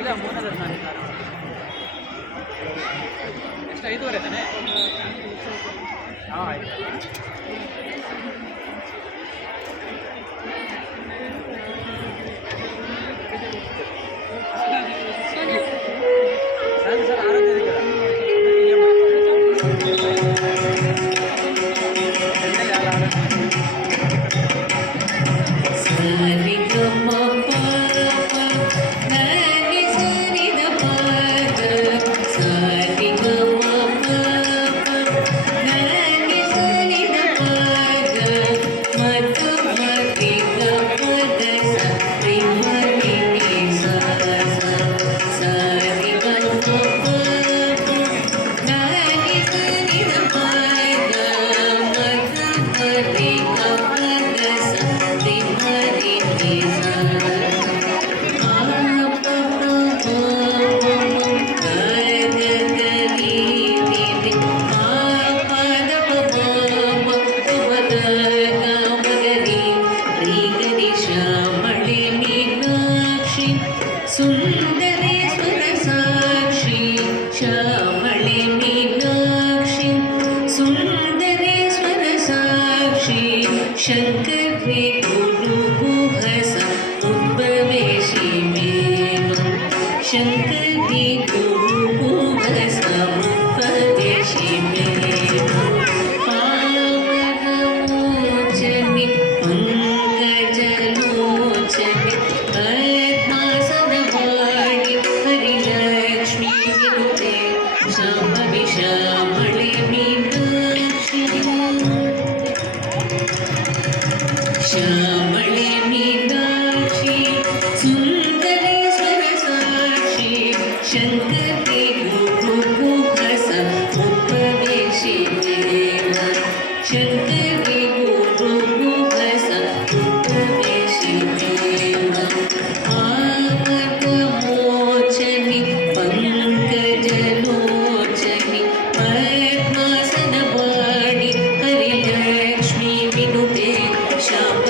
ಇಲ್ಲ 3 ಎಷ್ಟು 5:15 ತಾನೆ? ಹಾಂ ಆಯ್ತು. ಸರ್ ಆರೋಗ್ಯ सुंदरेश्वर साक्षी श्यामळे मीनाक्षी सुंदरेश्वर साक्षी शंकर रे गुरु हसा उद्भवेशी मेनु शंकर रे गुरु हसा उद्भवेशी मेनु पावनमोचनि पंकजलोचनि श्यामळे मीनाक्षी सुंदरेश्वर साक्षी शंकर गुरु हसा उद्भवेशी मेनु शंकर गुरु हसा उद्भवेशी मेनु पावनमोचनि पंकजलोचनि पद्मासनवाणि हरिलक्ष्मी विनुते श्याम